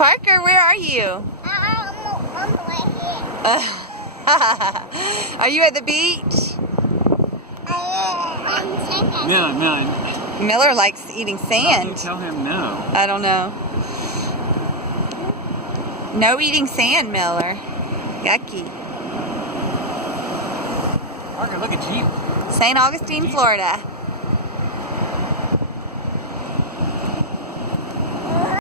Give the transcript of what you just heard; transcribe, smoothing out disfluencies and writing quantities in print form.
Parker, where are you? I'm right here. Are you at the beach? I'm Miller likes eating How do you sand. tell him no? I don't know. No eating sand, Miller. Yucky. Parker, look at Jeep. St. Augustine, Florida.